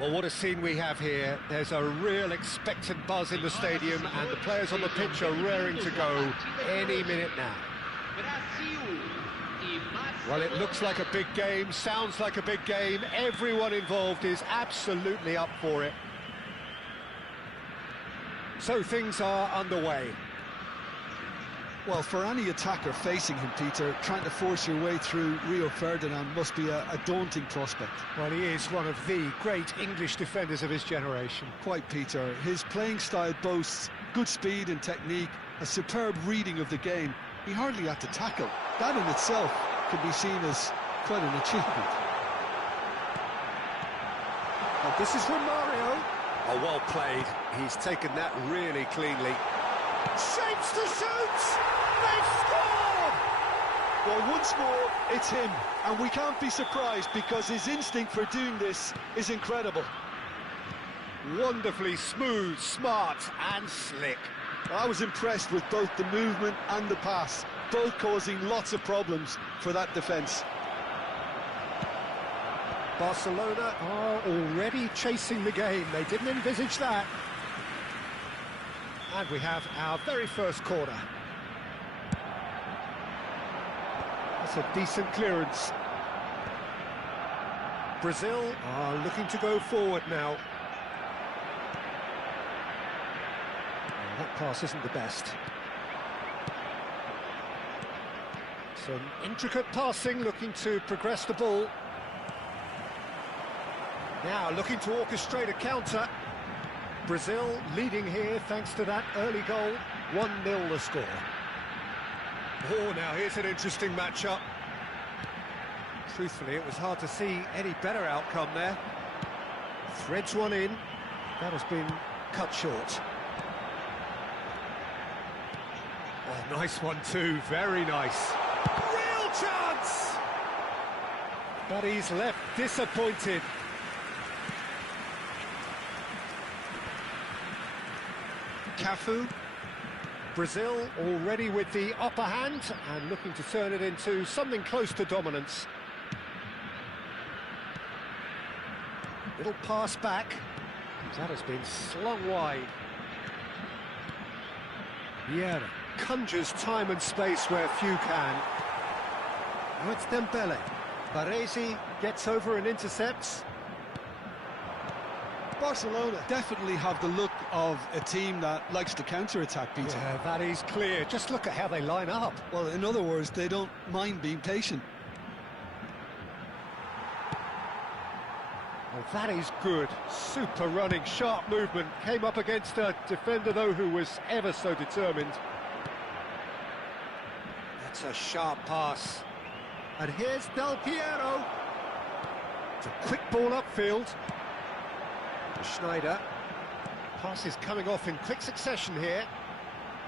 Well, what a scene we have here. There's a real expectant buzz in the stadium and the players on the pitch are raring to go any minute now. Well, it looks like a big game, sounds like a big game. Everyone involved is absolutely up for it. So things are underway. Well, for any attacker facing him, Peter, trying to force your way through Rio Ferdinand must be a daunting prospect. Well, he is one of the great English defenders of his generation. Quite, Peter. His playing style boasts good speed and technique, a superb reading of the game. He hardly had to tackle. That in itself can be seen as quite an achievement. Oh, this is from Mario. Oh, well played. He's taken that really cleanly. Shapes to shoot! They've scored! Well, once more, it's him. And we can't be surprised because his instinct for doing this is incredible. Wonderfully smooth, smart and slick. I was impressed with both the movement and the pass, both causing lots of problems for that defence. Barcelona are already chasing the game. They didn't envisage that. And we have our very first corner. That's a decent clearance. Brazil are looking to go forward now. Oh, that pass isn't the best. Some intricate passing, looking to progress the ball. Now looking to orchestrate a counter. Brazil leading here thanks to that early goal. 1-0 the score. Oh, now here's an interesting matchup. Truthfully, it was hard to see any better outcome there. Threads one in. That has been cut short. Oh, nice one too, very nice. Real chance! But he's left disappointed. Cafu. Brazil already with the upper hand and looking to turn it into something close to dominance. Little pass back. That has been slung wide. Vieira conjures time and space where few can. Now it's Dembele. Baresi gets over and intercepts. Barcelona definitely have the look of a team that likes to counter-attack, Peter. Yeah, that is clear. Just look at how they line up. Well, in other words, they don't mind being patient. Oh, that is good. Super running, sharp movement. Came up against a defender, though, who was ever so determined. That's a sharp pass. And here's Del Piero. It's a quick ball upfield. Schneider. Pass is coming off in quick succession here.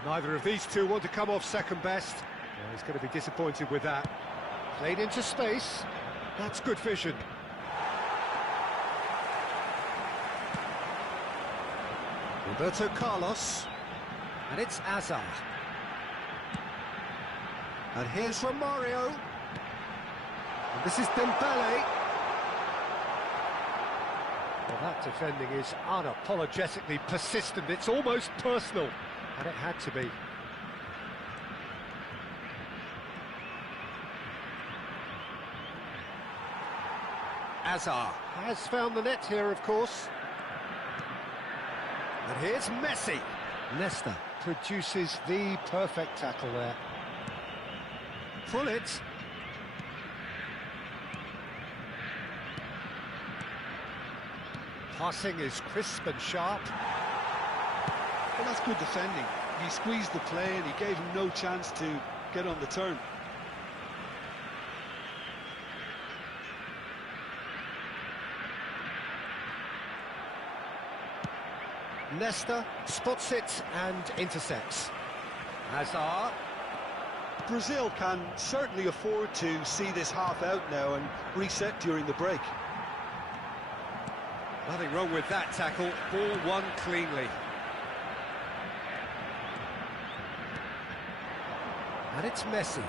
Neither of these two want to come off second best. Well, he's going to be disappointed with that. Played into space. That's good vision. Roberto Carlos. And it's Hazard. And here's Romario. And this is Dembele. Well, that defending is unapologetically persistent. It's almost personal, and it had to be. Hazard has found the net here, of course. And here's Messi. Nesta produces the perfect tackle there. Pull it. Passing is crisp and sharp. Well, that's good defending. He squeezed the play and he gave him no chance to get on the turn. Nesta spots it and intercepts. Hazard. Brazil can certainly afford to see this half out now and reset during the break. Nothing wrong with that tackle. Ball won cleanly. And it's Messi.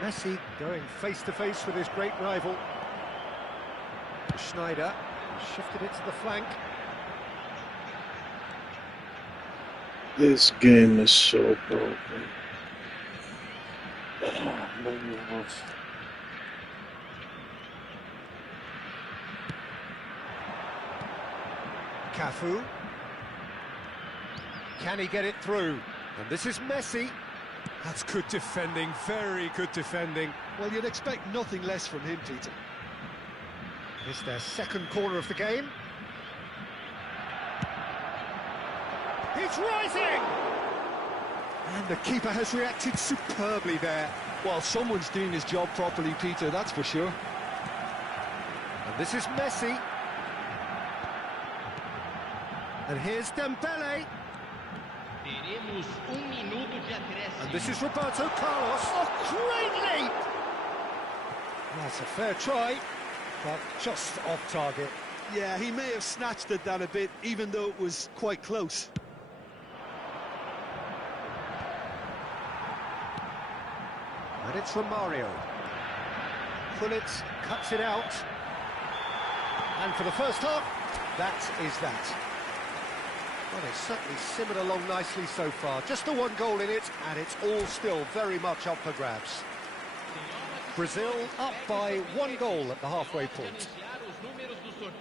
Messi going face-to-face with his great rival. Schneider shifted it to the flank. This game is so broken. Cafu. Can he get it through? And this is Messi. That's good defending, very good defending. Well, you'd expect nothing less from him, Peter. It's their second corner of the game. He's rising! And the keeper has reacted superbly there. Well, someone's doing his job properly, Peter, that's for sure. And this is Messi. And here's Dembele. And this is Roberto Carlos. Oh, great leap! That's a fair try, but just off target. Yeah, he may have snatched at that a bit, even though it was quite close. And it's Romario. Pulitz cuts it out. And for the first half, that is that. Well, it's certainly simmered along nicely so far. Just the one goal in it, and it's all still very much up for grabs. Brazil up by 1 goal at the halfway point.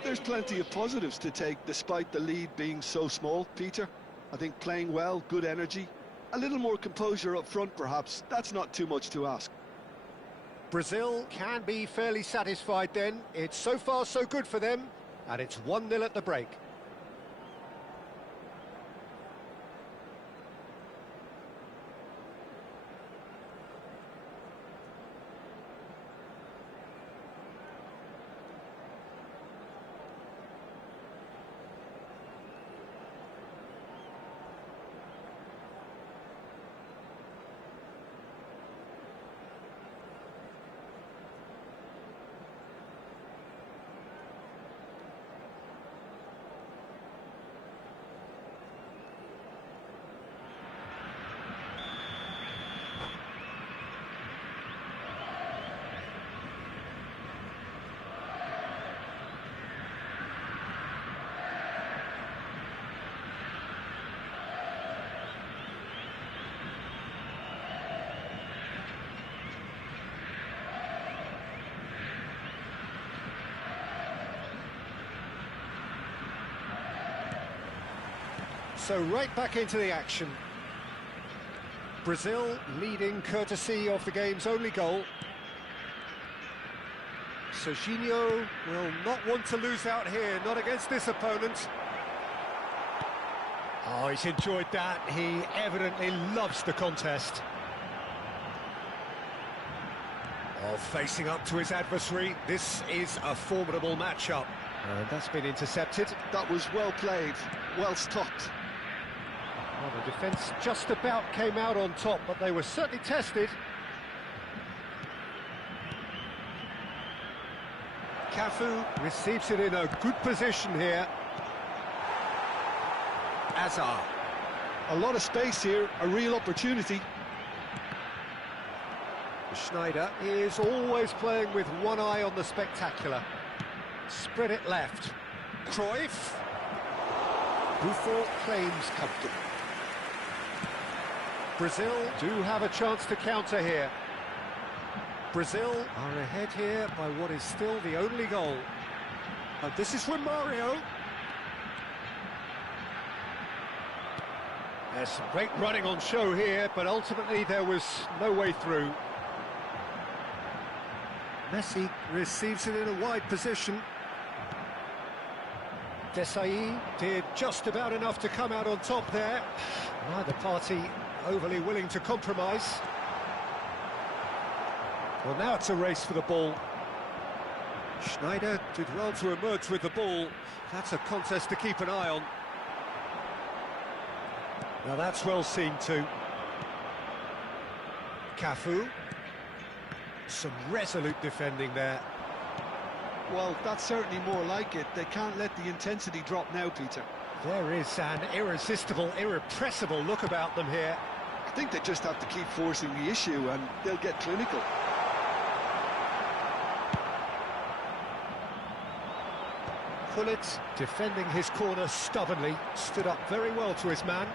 There's plenty of positives to take, despite the lead being so small, Peter. I think playing well, good energy. A little more composure up front, perhaps. That's not too much to ask. Brazil can be fairly satisfied then. It's so far so good for them, and it's 1-0 at the break. So right back into the action. Brazil leading courtesy of the game's only goal. Serginho will not want to lose out here, not against this opponent. Oh, he's enjoyed that. He evidently loves the contest. Oh, facing up to his adversary, this is a formidable matchup. And that's been intercepted. That was well played, well stopped. Well, the defence just about came out on top, but they were certainly tested. Cafu receives it in a good position here. Hazard. A lot of space here, a real opportunity. Schneider is always playing with one eye on the spectacular. Spread it left. Cruyff. Buffon claims comfortable. Brazil do have a chance to counter here. Brazil are ahead here by what is still the only goal. And this is Romario. There's some great running on show here, but ultimately there was no way through. Messi receives it in a wide position. Desai did just about enough to come out on top there. Neither party overly willing to compromise. Well, now it's a race for the ball. Schneider did well to emerge with the ball. That's a contest to keep an eye on. Now that's well seen too. Cafu. Some resolute defending there. Well, that's certainly more like it. They can't let the intensity drop now, Peter. There is an irresistible, irrepressible look about them here. I think they just have to keep forcing the issue and they'll get clinical. Pullet, defending his corner stubbornly, stood up very well to his man.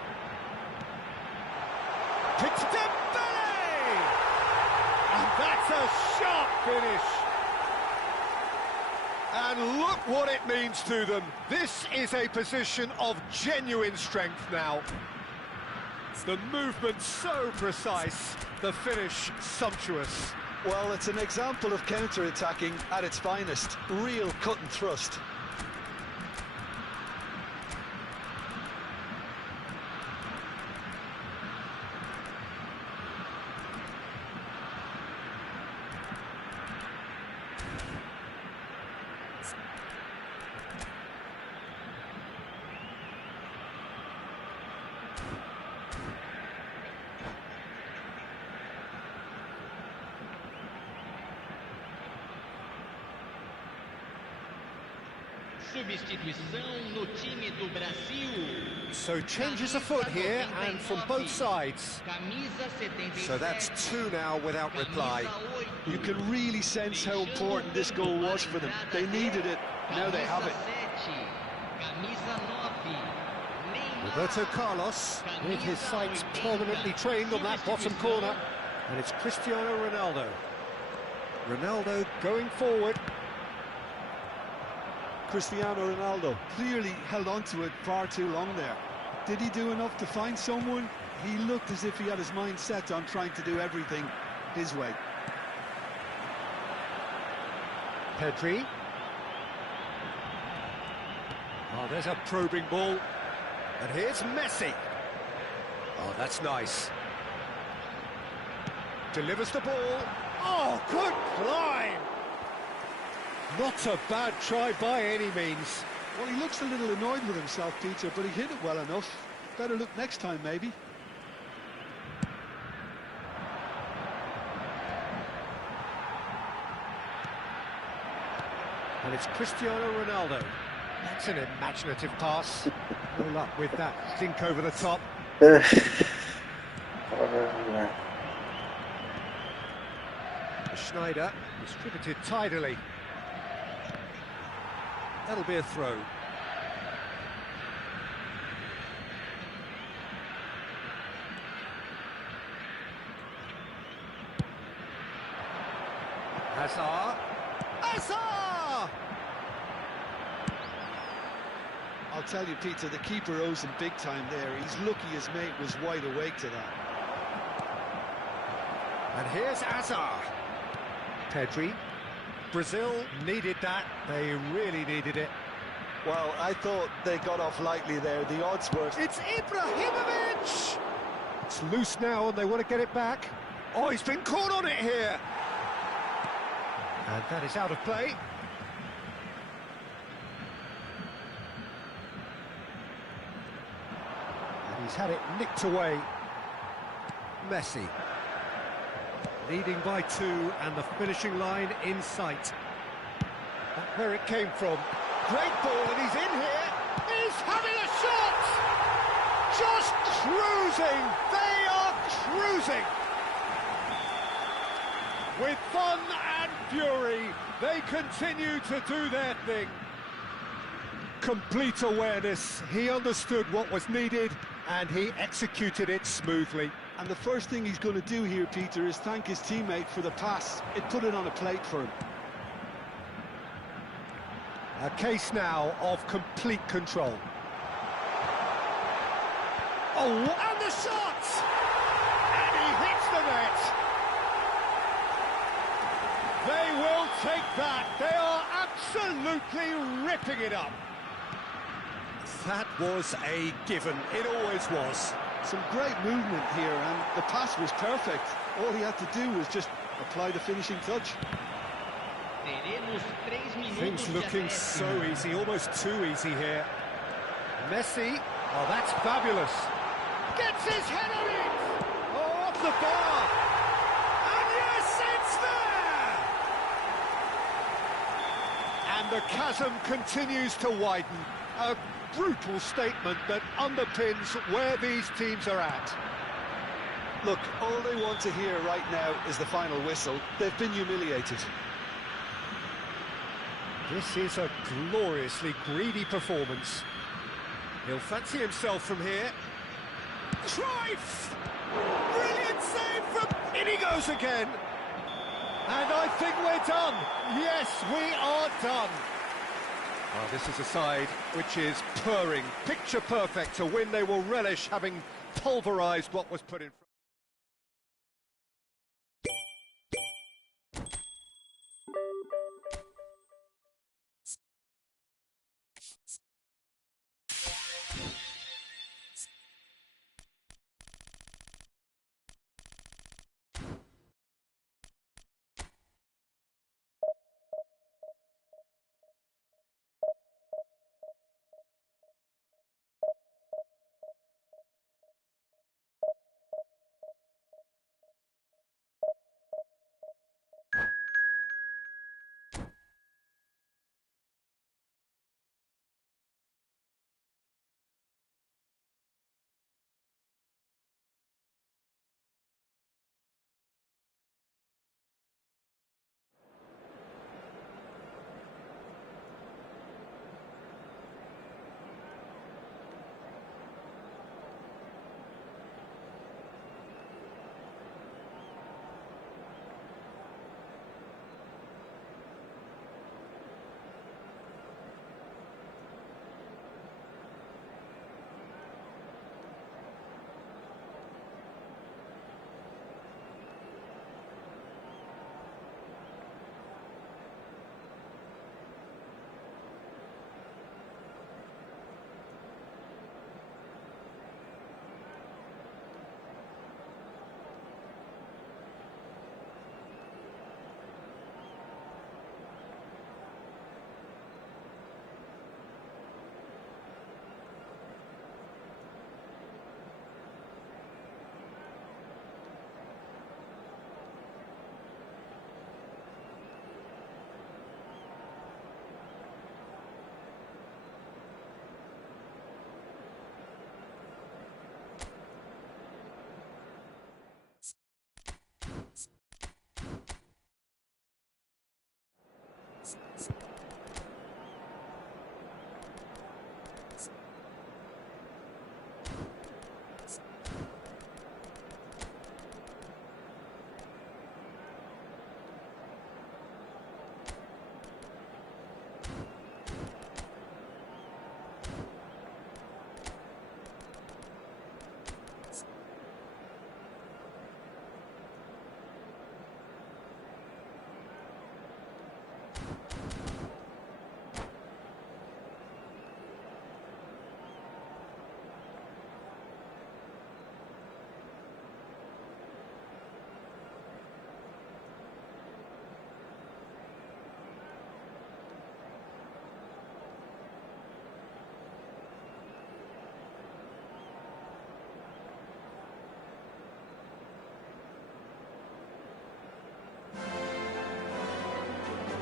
Picked Dembele! And that's a sharp finish. And look what it means to them. This is a position of genuine strength now. The movement so precise, the finish sumptuous. Well, it's an example of counter-attacking at its finest. Real cut and thrust. Substituição no time do Brasil. So changes afoot here and from both sides. So that's two now without reply. You can really sense how important this goal was for them. They needed it, now they have it. Roberto Carlos with his sights permanently trained on that bottom corner. And it's Cristiano Ronaldo. Ronaldo going forward. Cristiano Ronaldo clearly held on to it far too long there. Did he do enough to find someone? He looked as if he had his mind set on trying to do everything his way. Pedri. Oh, there's a probing ball. And here's Messi. Oh, that's nice. Delivers the ball. Oh, good climb! Not a bad try by any means. Well, he looks a little annoyed with himself, Peter, but he hit it well enough. Better look next time, maybe. And it's Cristiano Ronaldo. That's an imaginative pass. No luck with that dink over the top. Schneider distributed tidily. That'll be a throw. Hazard. Hazard! I'll tell you, Peter, the keeper owes him big time there. He's lucky his mate was wide awake to that. And here's Hazard. Pedri. Brazil needed that. They really needed it. Well, I thought they got off lightly there. The odds were... It's Ibrahimovic! It's loose now and they want to get it back. Oh, he's been caught on it here. And that is out of play. And he's had it nicked away. Messi. Leading by 2 and the finishing line in sight. That's where it came from. Great ball and he's in here. He's having a shot! Just cruising! They are cruising! With fun and fury, they continue to do their thing. Complete awareness. He understood what was needed and he executed it smoothly. And the first thing he's going to do here, Peter, is thank his teammate for the pass. It put it on a plate for him. A case now of complete control. Oh, and a shot! And he hits the net! They will take that. They are absolutely ripping it up. That was a given. It always was. Some great movement here, and the pass was perfect. All he had to do was just apply the finishing touch. Things looking so easy, almost too easy here. Messi, oh, that's fabulous. Gets his header in! Oh, off the bar! And yes, it's there! And the chasm continues to widen. A brutal statement that underpins where these teams are at. Look, all they want to hear right now is the final whistle. They've been humiliated. This is a gloriously greedy performance. He'll fancy himself from here. Cruyff! Brilliant save from... In he goes again! And I think we're done. Yes, we are done. Oh, this is a side which is purring, picture perfect to win. They will relish having pulverised what was put in front.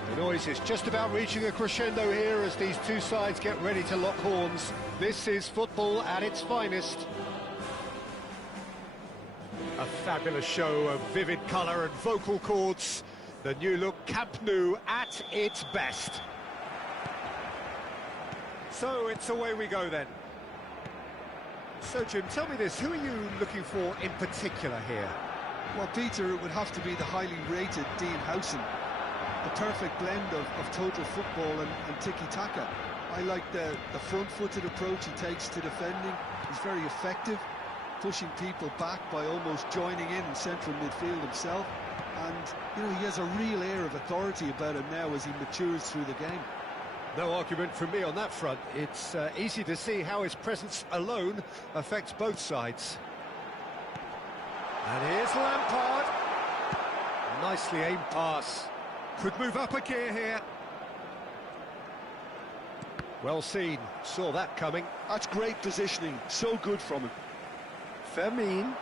The noise is just about reaching a crescendo here as these two sides get ready to lock horns. This is football at its finest. A fabulous show of vivid colour and vocal cords. The new look Camp Nou at its best. So it's away we go then. So Jim, tell me this, who are you looking for in particular here? Well, Peter, it would have to be the highly rated Dean Howson. A perfect blend of total football and tiki-taka. I like the front-footed approach he takes to defending. He's very effective. pushing people back by almost joining in central midfield himself. And, you know, he has a real air of authority about him now as he matures through the game. No argument from me on that front. It's easy to see how his presence alone affects both sides. And here's Lampard. Nicely aimed pass. Could move up a gear here. Well seen. Saw that coming. That's great positioning. So good from him. Fermin.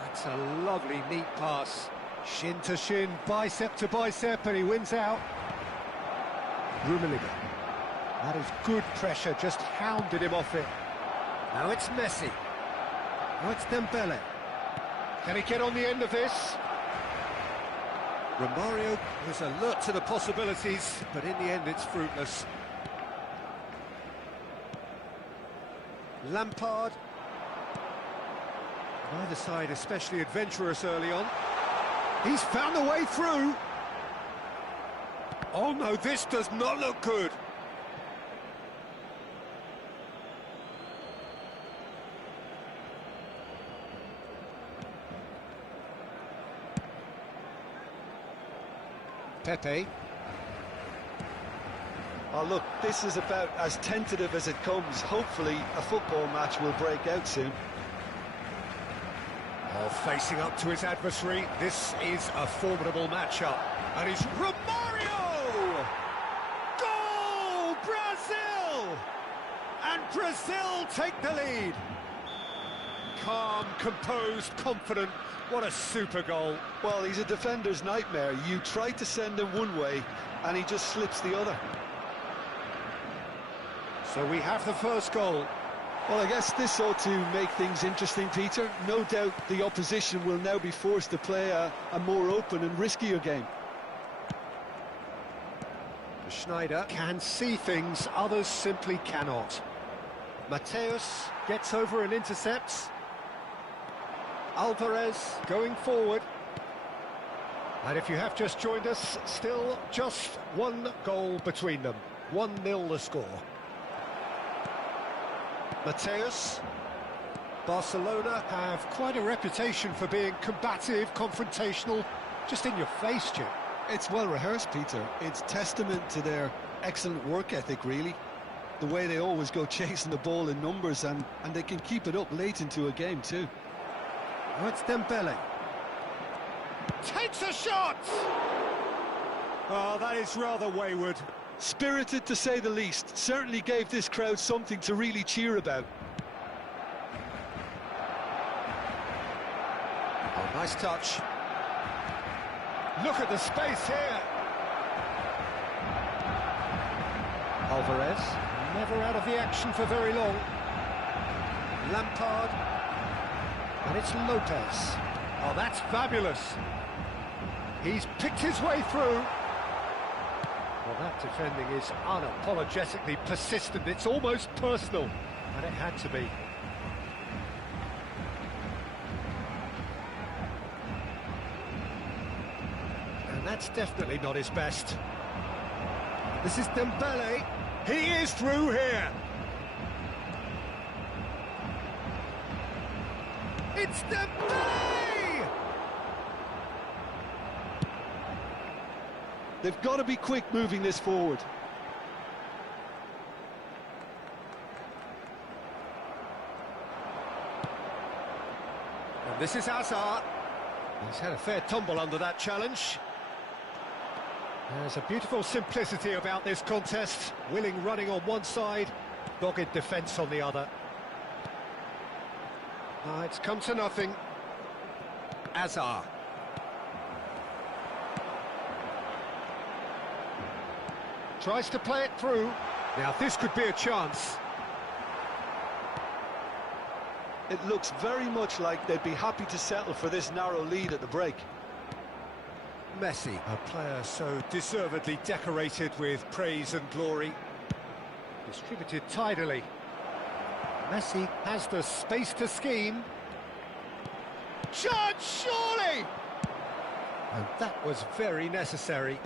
That's a lovely, neat pass. Shin to shin, bicep to bicep, and he wins out. Rummenigge. That is good pressure, just hounded him off it. Now it's Messi. Now it's Dembele. Can he get on the end of this? Romario was alert to the possibilities, but in the end it's fruitless. Lampard. Neither side especially adventurous early on. He's found a way through. Oh no, this does not look good. Pepe. Oh, look, this is about as tentative as it comes. Hopefully, a football match will break out soon. Oh, facing up to his adversary, this is a formidable matchup. And it's Romario! Goal! Brazil! And Brazil take the lead. Calm, composed, confident. What a super goal. Well, he's a defender's nightmare. You try to send him one way, and he just slips the other. So we have the first goal. Well, I guess this ought to make things interesting, Peter. No doubt the opposition will now be forced to play a more open and riskier game. Schneider can see things others simply cannot. Mateus gets over and intercepts. Alvarez going forward. And if you have just joined us, still just one goal between them. 1-0 the score. Mateus. Barcelona have quite a reputation for being combative, confrontational, just in your face, Jim. It's well rehearsed, Peter. It's testament to their excellent work ethic, really. The way they always go chasing the ball in numbers, and they can keep it up late into a game too. Oh, it's Dembele. Takes a shot! Oh, that is rather wayward. Spirited, to say the least. Certainly gave this crowd something to really cheer about. Oh, nice touch. Look at the space here. Alvarez, never out of the action for very long. Lampard. And it's Lopez. Oh, that's fabulous. He's picked his way through. Well, that defending is unapologetically persistent. It's almost personal. And it had to be. And that's definitely not his best. This is Dembele. He is through here. It's Dembele! They've got to be quick moving this forward. And this is Hazard. He's had a fair tumble under that challenge. There's a beautiful simplicity about this contest. Willing running on one side, dogged defence on the other. It's come to nothing. Hazard. Tries to play it through. Now this could be a chance. It looks very much like they'd be happy to settle for this narrow lead at the break. Messi, a player so deservedly decorated with praise and glory. Distributed tidily. Messi has the space to scheme. Judge, surely! And that was very necessary.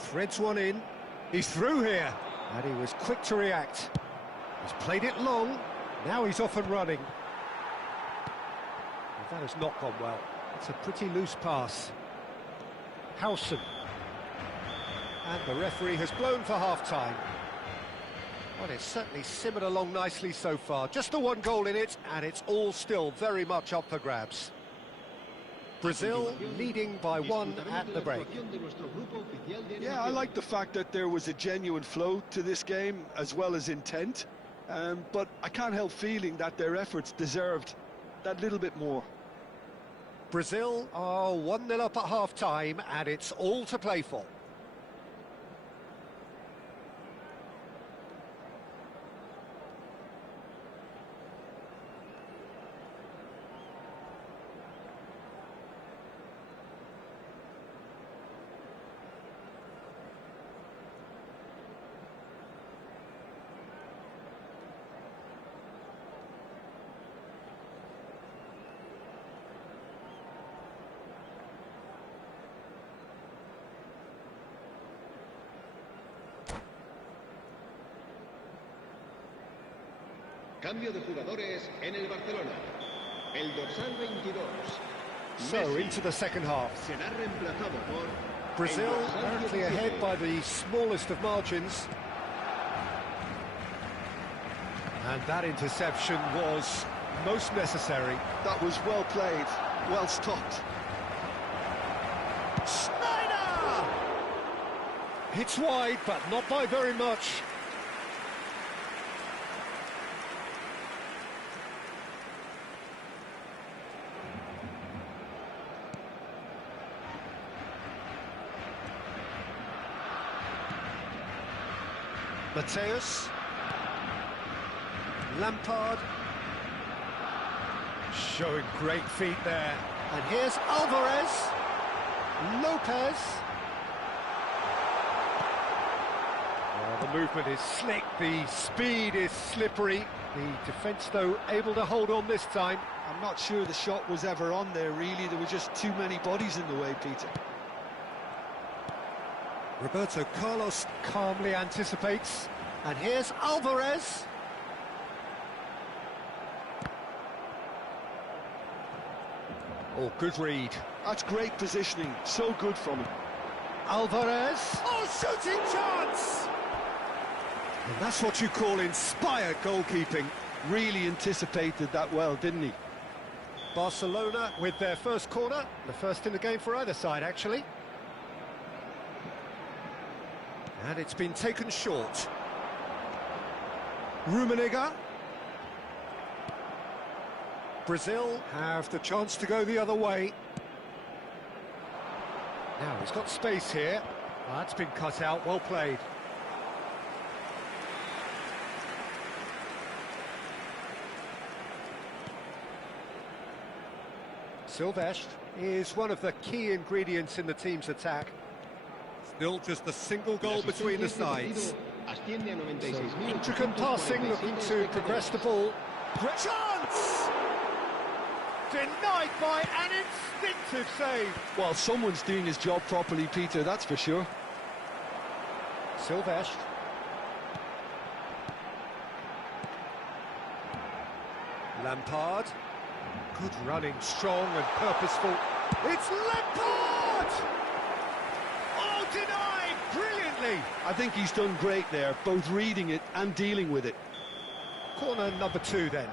Threads one in. He's through here. And he was quick to react. He's played it long, now he's off and running. Well, that has not gone well. It's a pretty loose pass. Howson. And the referee has blown for half-time. Well, it's certainly simmered along nicely so far. Just the one goal in it, and it's all still very much up for grabs. Brazil leading by 1 at the break. Yeah, I like the fact that there was a genuine flow to this game, as well as intent. But I can't help feeling that their efforts deserved that little bit more. Brazil are 1-0 up at half-time, and it's all to play for. Cambio de jugadores en el Barcelona. El dorsal 22. So, into the second half. Será reemplazado por Brazil apparently ahead by the smallest of margins. And that interception was most necessary. That was well played, well stopped. Schneider! Hits wide, but not by very much. Mateus, Lampard, showing great feet there, and here's Alvarez, Lopez. Well, the movement is slick, the speed is slippery, the defence though able to hold on this time. I'm not sure the shot was ever on there, really. There were just too many bodies in the way, Peter. Roberto Carlos calmly anticipates, and here's Alvarez. Oh, good read. That's great positioning, so good from him. Alvarez. Oh, shooting chance! And that's what you call inspired goalkeeping. Really anticipated that well, didn't he? Barcelona with their first corner, the first in the game for either side, actually. And it's been taken short. Rummenigge. Brazil have the chance to go the other way. Now, he's got space here. Well, that's been cut out, well played. Silvestre is one of the key ingredients in the team's attack. Still just a single goal between the sides. So, intricate passing, looking to progress the ball. Great chance! Denied by an instinctive save. Well, someone's doing his job properly, Peter, that's for sure. Silvestre. Lampard. Good running, strong and purposeful. It's Lampard! Oh, denied brilliantly. I think he's done great there, both reading it and dealing with it. Corner number 2 then.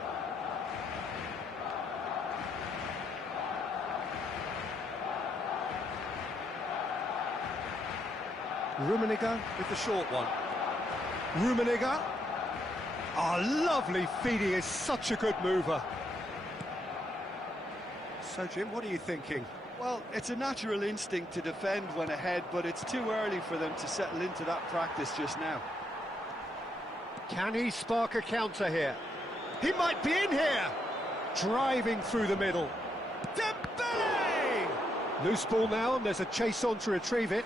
Rummenigge with the short one. Rummenigge. Oh, lovely feed, he is such a good mover. So, Jim, what are you thinking? Well, it's a natural instinct to defend when ahead, but it's too early for them to settle into that practice just now. Can he spark a counter here? He might be in here! Driving through the middle. Dembele! Loose ball now, and there's a chase on to retrieve it.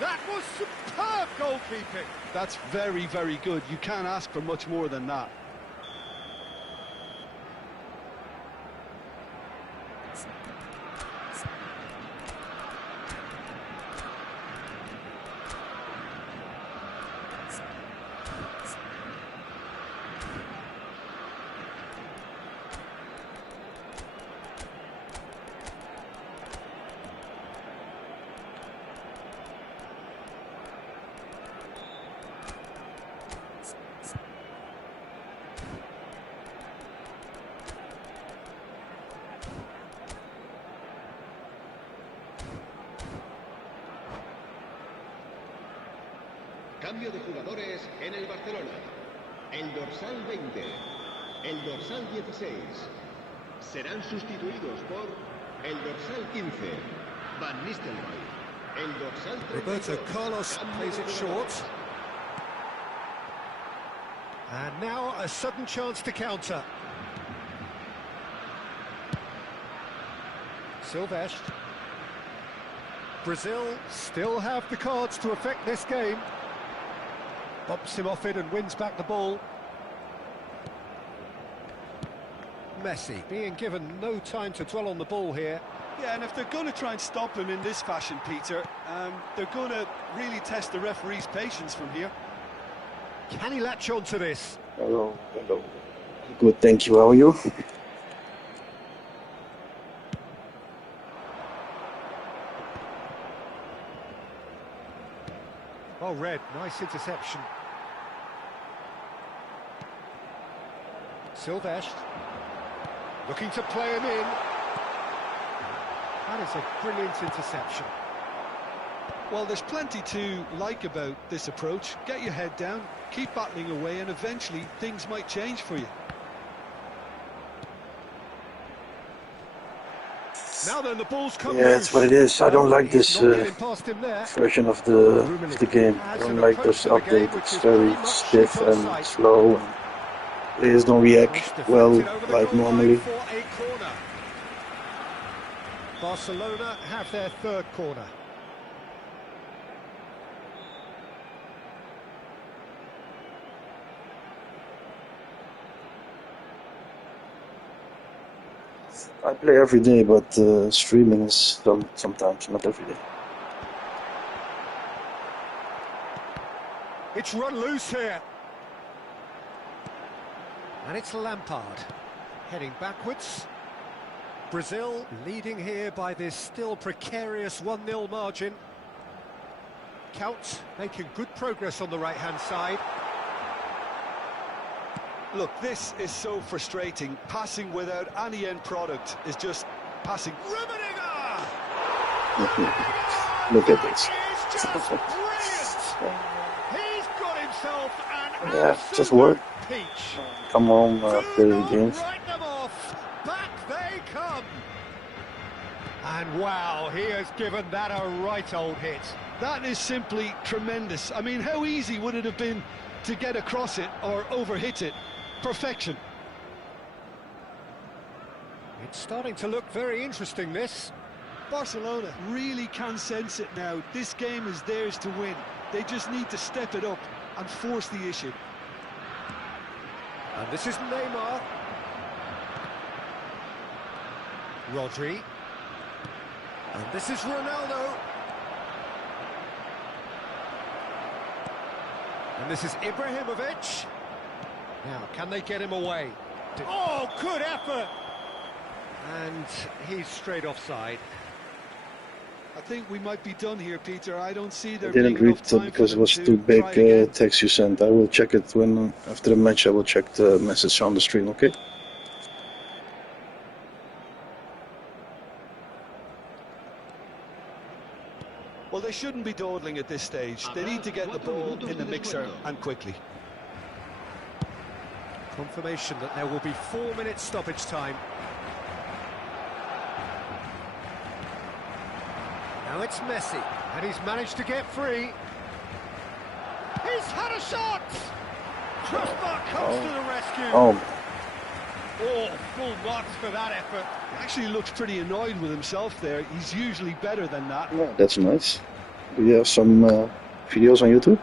That was superb goalkeeping! That's very, very good. You can't ask for much more than that. cambio de jugadores en el Barcelona. El dorsal 20, el dorsal 16 serán sustituidos por el dorsal 15, Van Nistelrooy. El dorsal 32, Roberto Carlos plays it short. And now a sudden chance to counter. Silvestre. Brazil still have the cards to affect this game. Bumps him off it and wins back the ball. Messi being given no time to dwell on the ball here. Yeah, and if they're going to try and stop him in this fashion, Peter, they're going to really test the referee's patience from here. Can he latch on to this? Hello, hello. Good, thank you. How are you? Oh, Red, nice interception. Silvestre. Looking to play him in. That is a brilliant interception. Well, there's plenty to like about this approach. Get your head down, keep battling away, and eventually things might change for you. Now then, the ball's come Yeah, that's what it is. I don't like this version of the game. I don't like this update. It's very stiff and slow. And players don't react well like normally. Barcelona have their third corner. I play every day, but streaming is sometimes, not every day. It's run loose here. And it's Lampard heading backwards. Brazil leading here by this still precarious 1-0 margin. Count making good progress on the right-hand side. Look, this is so frustrating. Passing without any end product is just passing. Rummenigge! Look at this. He's just brilliant! He's got himself an Yeah, just work. peach. Come on, play the games. Write them off. Back they come. And wow, he has given that a right old hit. That is simply tremendous. I mean, how easy would it have been to get across it or overhit it? Perfection. It's starting to look very interesting, this. Barcelona really can sense it now. This game is theirs to win. They just need to step it up and force the issue. And this is Neymar. Rodri. And this is Ronaldo. And this is Ibrahimovic. Now, can they get him away? Oh, good effort! And he's straight offside. I think we might be done here, Peter. I don't see there I didn't being read enough time because for it was them too to big try again. text you sent. I will check it when after the match. I will check the message on the screen. Okay. Well, they shouldn't be dawdling at this stage. They need to get the ball in the mixer and quickly. Confirmation that there will be 4 minutes stoppage time. Now it's Messi, and he's managed to get free. He's had a shot! Crossbar comes to the rescue. Oh, Oh, full marks for that effort. He actually looks pretty annoyed with himself there. He's usually better than that. yeah, that's nice. Do you have some videos on YouTube?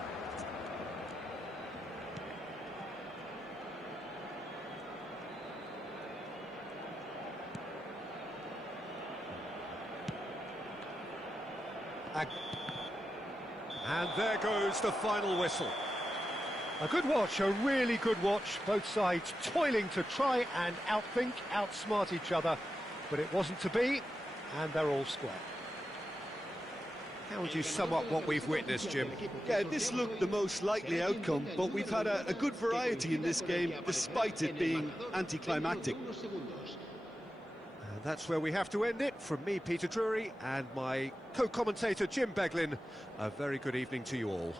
And there goes the final whistle. A good watch, a really good watch. Both sides toiling to try and outthink, outsmart each other. But it wasn't to be, and they're all square. How would you sum up what we've witnessed, Jim? Yeah, this looked the most likely outcome, but we've had a good variety in this game, despite it being anticlimactic. And that's where we have to end it. From me, Peter Drury, and my co-commentator, Jim Beglin. A very good evening to you all.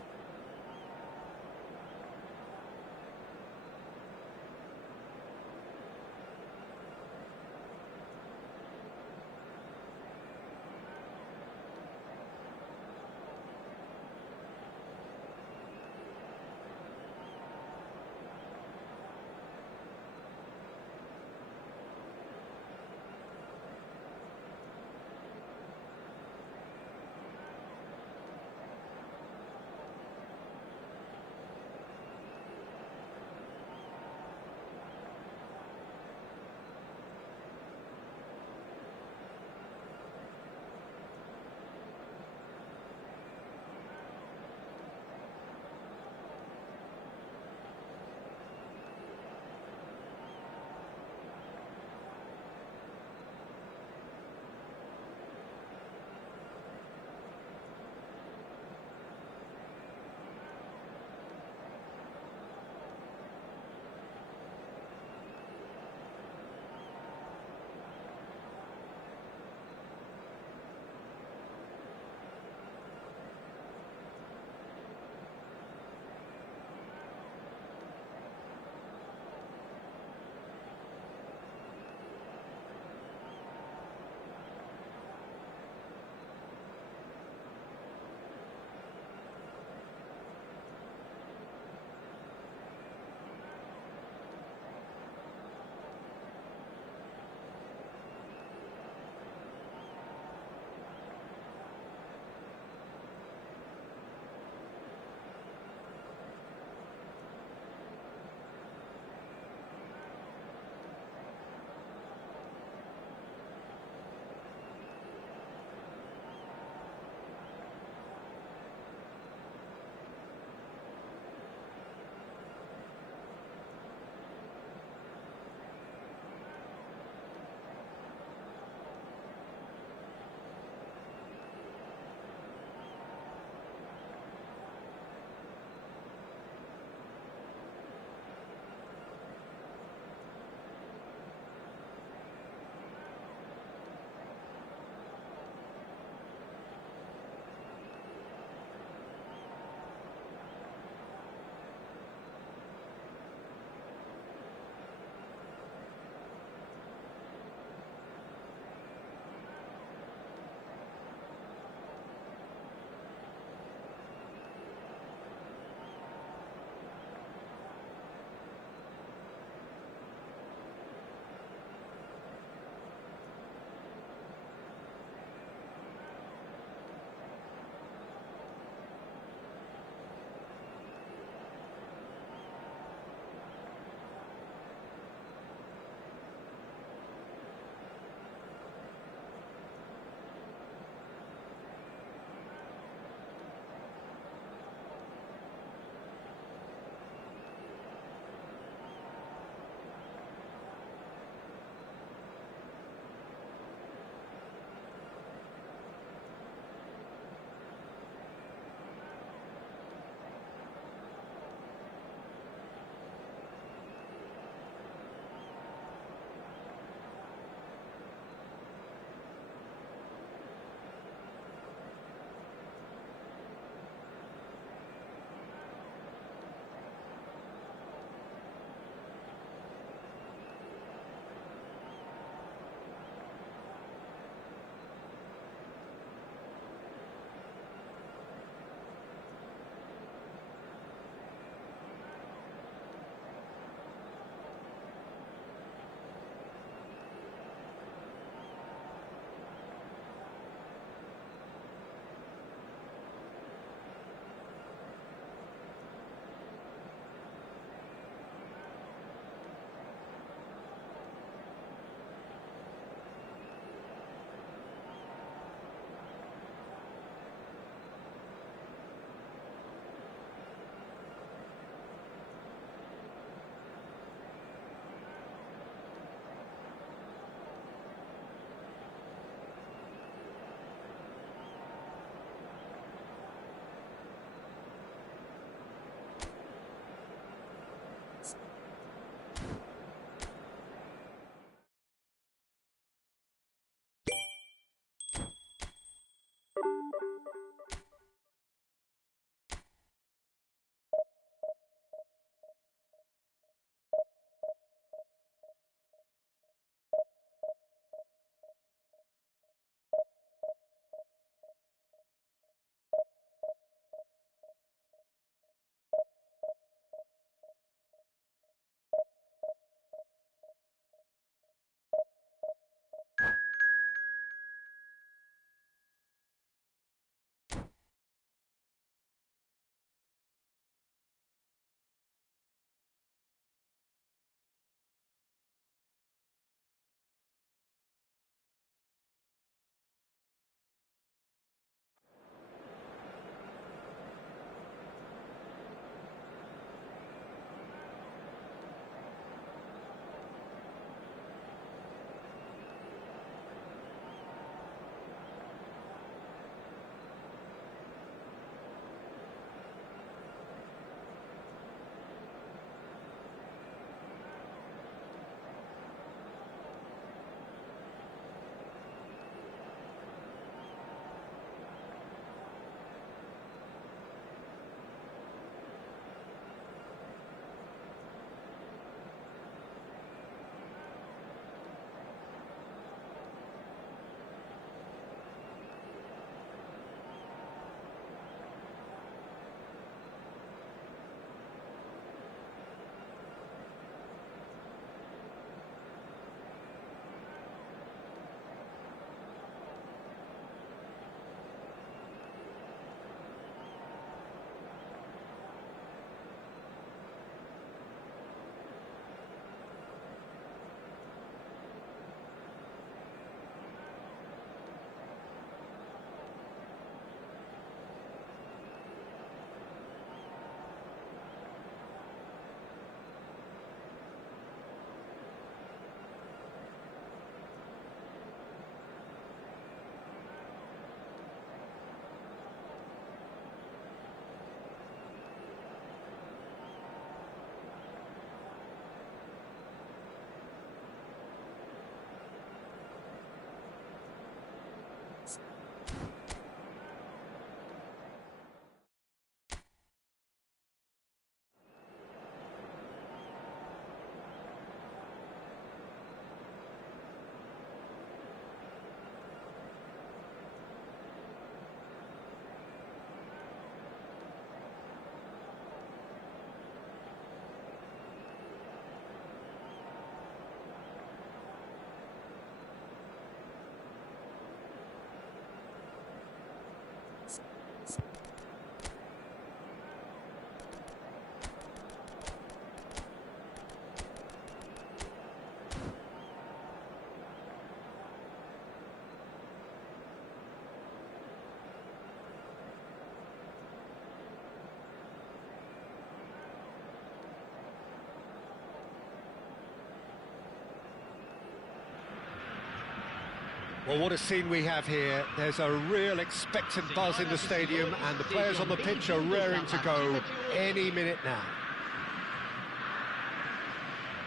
Well, what a scene we have here. There's a real expectant buzz in the stadium, and the players on the pitch are raring to go any minute now.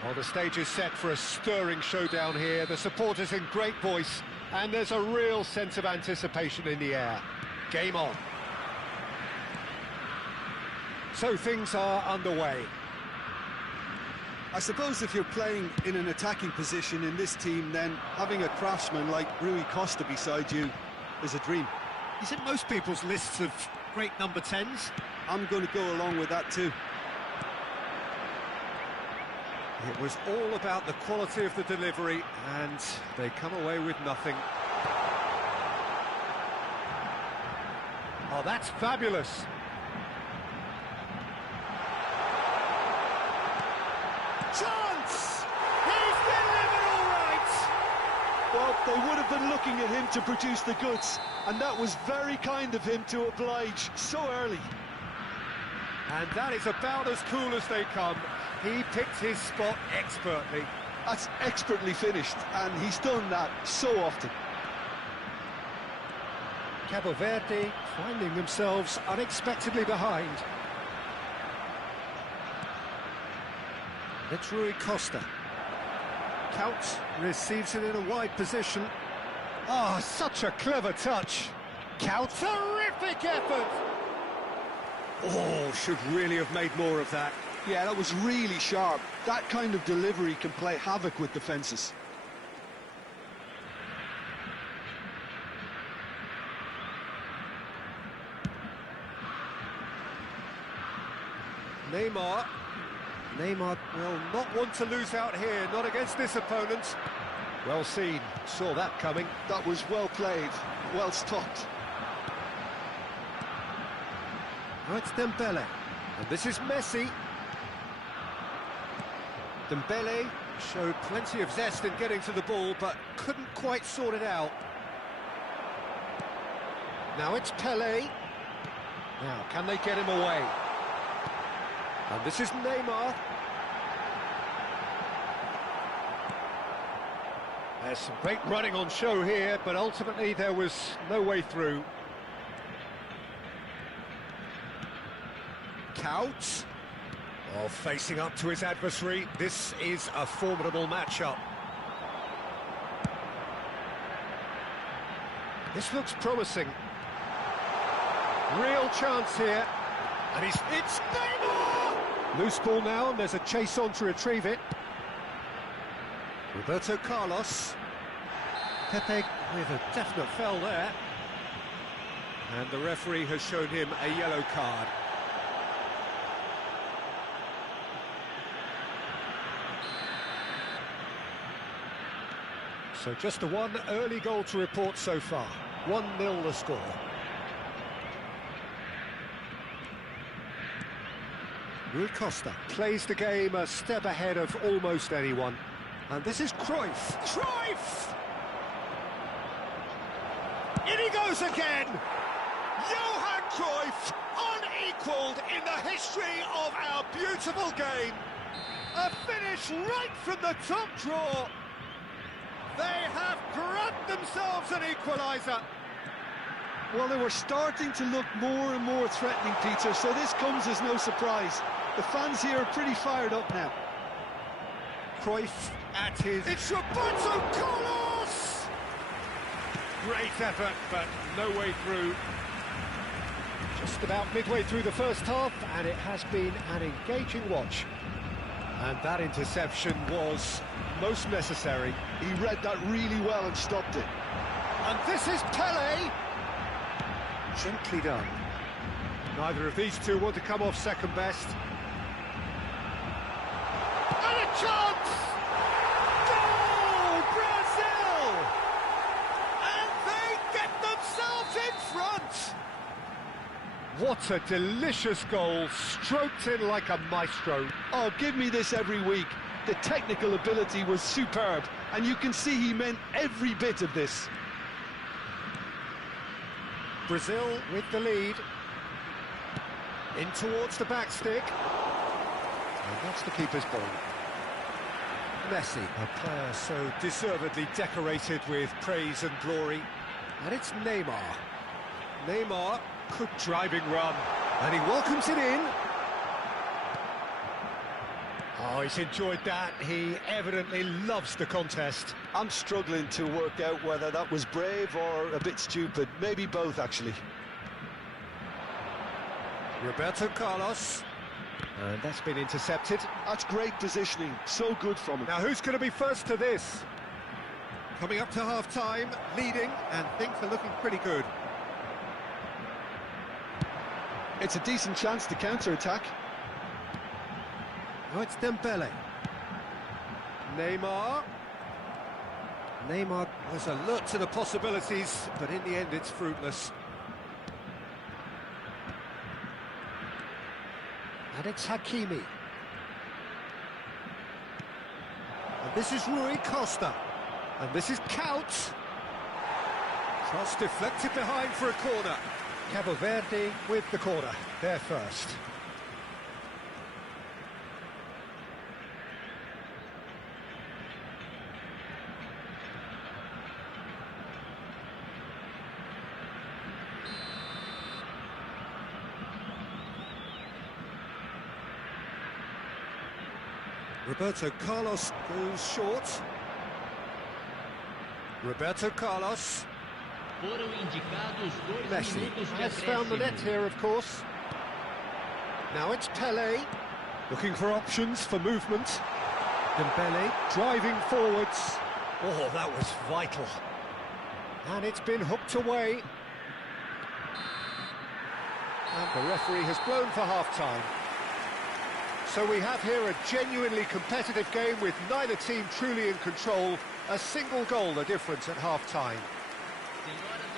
Well, the stage is set for a stirring showdown here. The supporters in great voice, and there's a real sense of anticipation in the air. Game on. So things are underway. I suppose if you're playing in an attacking position in this team, then having a craftsman like Rui Costa beside you is a dream. He's in most people's lists of great number 10s. I'm going to go along with that too. It was all about the quality of the delivery, and they come away with nothing. Oh, that's fabulous. Chance! He's delivered all right! Well, they would have been looking at him to produce the goods, and that was very kind of him to oblige so early. And that is about as cool as they come. He picked his spot expertly. That's expertly finished, and he's done that so often. Cabo Verde finding themselves unexpectedly behind. It's Rui Costa. Couch receives it in a wide position. Oh, such a clever touch. Couch, terrific effort. Oh, should really have made more of that. Yeah, that was really sharp. That kind of delivery can play havoc with defences. Neymar will not want to lose out here, not against this opponent. Well seen, saw that coming. That was well played, well stopped. Now it's Dembele, and this is Messi. Dembele showed plenty of zest in getting to the ball, but couldn't quite sort it out. Now it's Pelé. Now, can they get him away? And this is Neymar. There's some great running on show here, but ultimately there was no way through. Couch. Oh, facing up to his adversary. This is a formidable matchup. This looks promising. Real chance here. And it's Neymar! Loose ball now, and there's a chase on to retrieve it. Roberto Carlos. Pepe with a definite foul there. And the referee has shown him a yellow card. So just the one early goal to report so far. 1-0 the score. Rui Costa plays the game a step ahead of almost anyone. And this is Cruyff. Cruyff! In he goes again! Johan Cruyff, unequalled in the history of our beautiful game. A finish right from the top draw. They have grabbed themselves an equaliser. Well, they were starting to look more and more threatening, Peter, so this comes as no surprise. The fans here are pretty fired up now. Cruyff at his... It's Roberto Carlos! Great effort, but no way through. Just about midway through the first half, and it has been an engaging watch. And that interception was most necessary. He read that really well and stopped it. And this is Pelé. Gently done. Neither of these two want to come off second best. And a chance! Goal, Brazil! And they get themselves in front! What a delicious goal, stroked in like a maestro. Oh, give me this every week. The technical ability was superb, and you can see he meant every bit of this. Brazil with the lead. In towards the back stick. And that's the keeper's ball. Messi, a player so deservedly decorated with praise and glory. And it's Neymar. Neymar, good driving run. And he welcomes it in. Oh, he's enjoyed that. He evidently loves the contest. I'm struggling to work out whether that was brave or a bit stupid. Maybe both, actually. Roberto Carlos. And that's been intercepted. That's great positioning. So good from him. Now, who's going to be first to this? Coming up to half-time, leading, and things are looking pretty good. It's a decent chance to counter-attack. Oh, it's Dembele. Neymar. Neymar was alert to the possibilities, but in the end it's fruitless. And it's Hakimi. And this is Rui Costa. And this is Couch. Cross deflected behind for a corner. Cabo Verde with the corner. They're first. Roberto Carlos goes short. Roberto Carlos. Foram indicados 2 Messi minutos de has found the net acréscimo. here, of course. Now it's Pelé, looking for options for movement. Dembele driving forwards. Oh, that was vital. And it's been hooked away. And the referee has blown for half-time. So we have here a genuinely competitive game with neither team truly in control. A single goal the difference at half-time.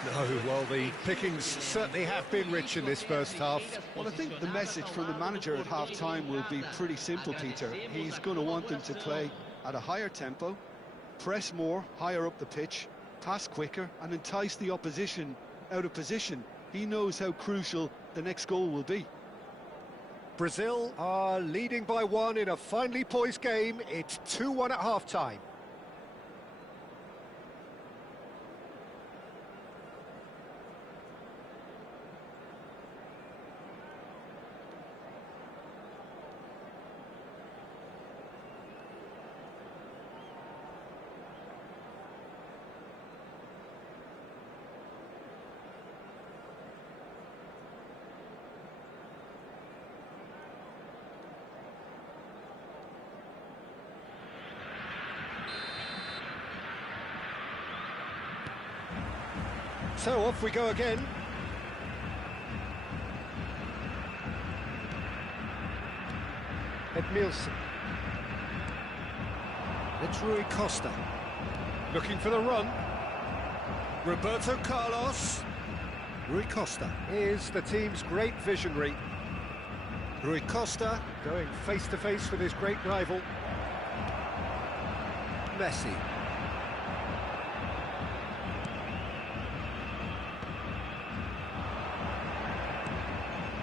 No, well, the pickings certainly have been rich in this first half. Well, I think the message from the manager at half-time will be pretty simple, Peter. He's going to want them to play at a higher tempo, press more, higher up the pitch, pass quicker, and entice the opposition out of position. He knows how crucial the next goal will be. Brazil are leading by 1 in a finely poised game. It's 2-1 at half-time. So off we go again. Edmilson. It's Rui Costa. Looking for the run. Roberto Carlos. Rui Costa is the team's great visionary. Rui Costa going face-to-face with his great rival. Messi.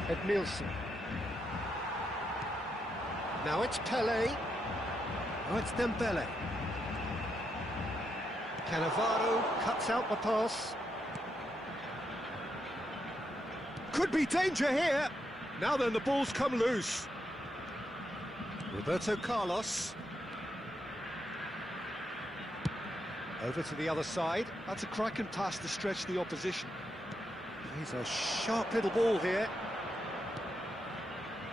Edmilson. Now it's Pelé. Now it's Dembele. Cannavaro cuts out the pass. Could be danger here. Now then, the ball's come loose. Roberto Carlos. Over to the other side. That's a cracking pass to stretch the opposition. He's a sharp little ball here.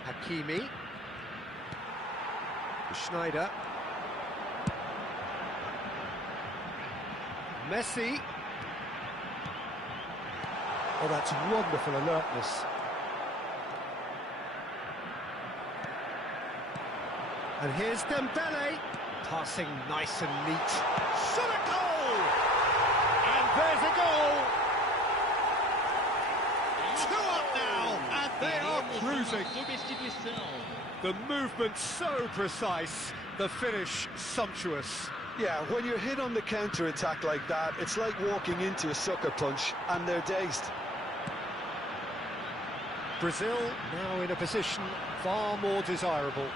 Hakimi. Schneider. Messi. Oh, that's wonderful alertness. And here's Dembele. Passing nice and neat. Shot a goal! And there's a goal! 2 up now, and they are cruising. Substituição. The movement so precise, the finish sumptuous. Yeah, when you're hit on the counter-attack like that, it's like walking into a sucker punch, and they're dazed. Brazil now in a position far more desirable.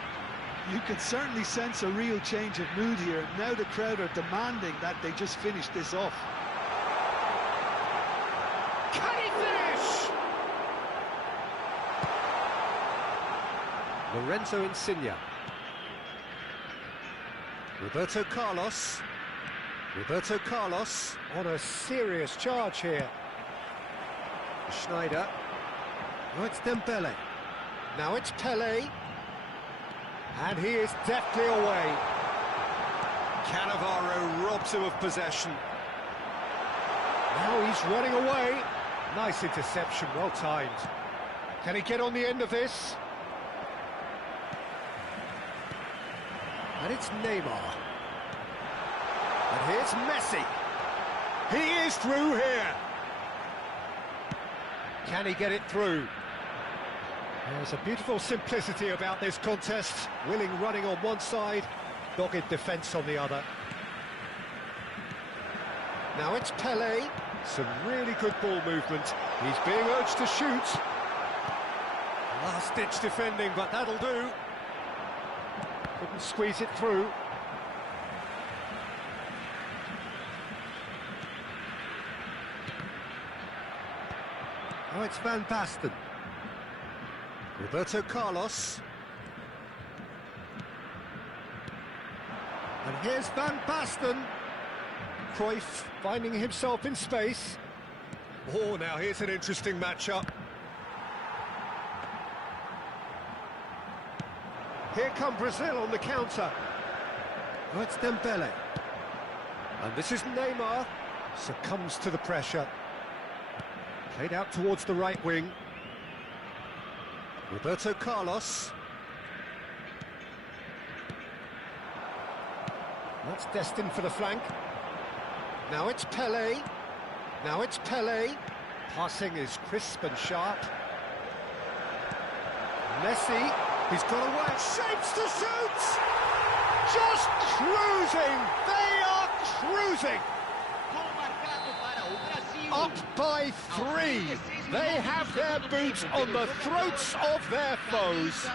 You can certainly sense a real change of mood here. Now the crowd are demanding that they just finish this off. Can he finish? Lorenzo Insigne. Roberto Carlos. Roberto Carlos on a serious charge here. Schneider. Now it's Dembele. Now it's Pelé. And he is deftly away. Cannavaro robs him of possession. Now he's running away. Nice interception, well timed. Can he get on the end of this? And it's Neymar. And here's Messi. He is through here. Can he get it through? There's a beautiful simplicity about this contest. Willing running on one side, dogged defence on the other. Now it's Pelé. Some really good ball movement. He's being urged to shoot. Last-ditch defending, but that'll do. Couldn't squeeze it through. Now it's Van Basten. Roberto Carlos. And here's Van Basten. Cruyff finding himself in space. Oh, now here's an interesting matchup. Here come Brazil on the counter. Oh, it's Dembele. And this is Neymar. Succumbs to the pressure. Played out towards the right wing. Roberto Carlos. That's destined for the flank. Now it's Pelé. Now it's Pelé. Passing is crisp and sharp. Messi. He's got away. Shapes to shoot! Just cruising! They are cruising! Up by 3. They have their boots on the throats of their foes.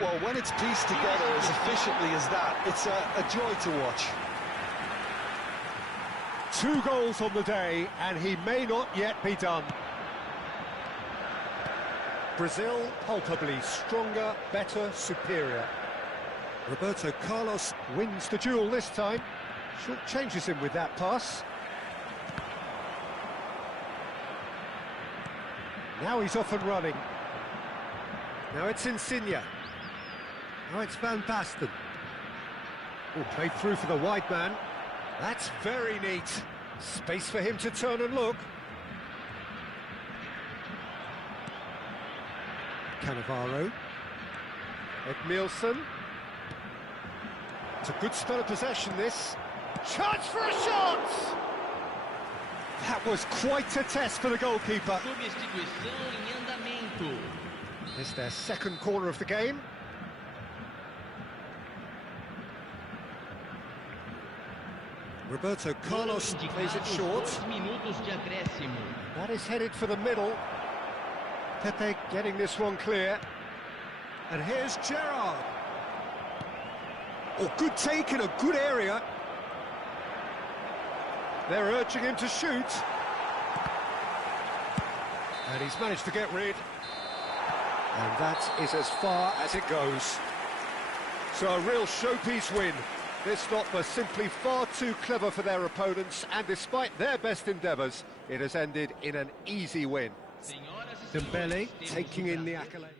Well, when it's pieced together as efficiently as that, it's a joy to watch. 2 goals on the day, and he may not yet be done. Brazil palpably stronger, better, superior. Roberto Carlos wins the duel this time. Short changes him with that pass. Now he's off and running. Now it's Insigne. Now it's Van Basten. Oh, played through for the wide man. That's very neat. Space for him to turn and look. Cannavaro. Edmilson. It's a good spell of possession, this. Chance for a shot! That was quite a test for the goalkeeper. It's their second corner of the game. Roberto Carlos plays it short. That is headed for the middle. Pepe getting this one clear. And here's Gerrard. Oh, good take in a good area. They're urging him to shoot. And he's managed to get rid. And that is as far as it goes. So a real showpiece win. This lot was simply far too clever for their opponents, and despite their best endeavours, it has ended in an easy win. Dembele taking in the accolade.